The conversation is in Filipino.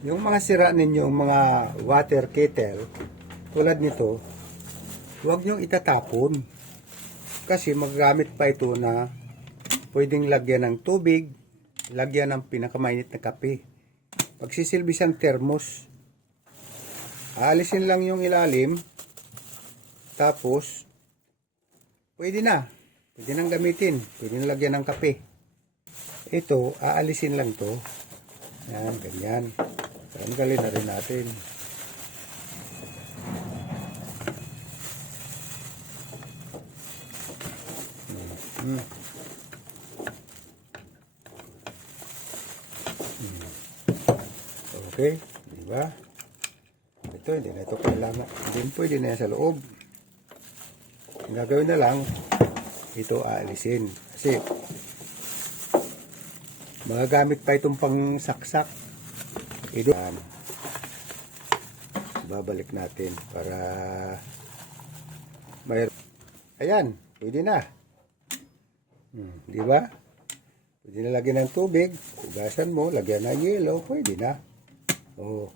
Yung mga sira ninyong mga water kettle, tulad nito, huwag nyong itatapon. Kasi magagamit pa ito na pwedeng lagyan ng tubig, lagyan ng pinakamainit na kape. Pagsisilbi siyang thermos, aalisin lang yung ilalim, tapos pwede na. Pwede nang gamitin, pwede na lagyan ng kape. Ito, aalisin lang to. Yan, ganyan. Tanggalin na rin natin. Okay, di ba? Ito, hindi na ito kailangan. Hindi pwede na yan sa loob. Ang gagawin na lang, ito aalisin. Kasi, magagamit pa itong pang saksak. Yan. Babalik natin para may... Ayan, pwede na. Di ba? Pwede na lagyan ng tubig. Hugasan mo, lagyan ng yelo, pwede na. Oh.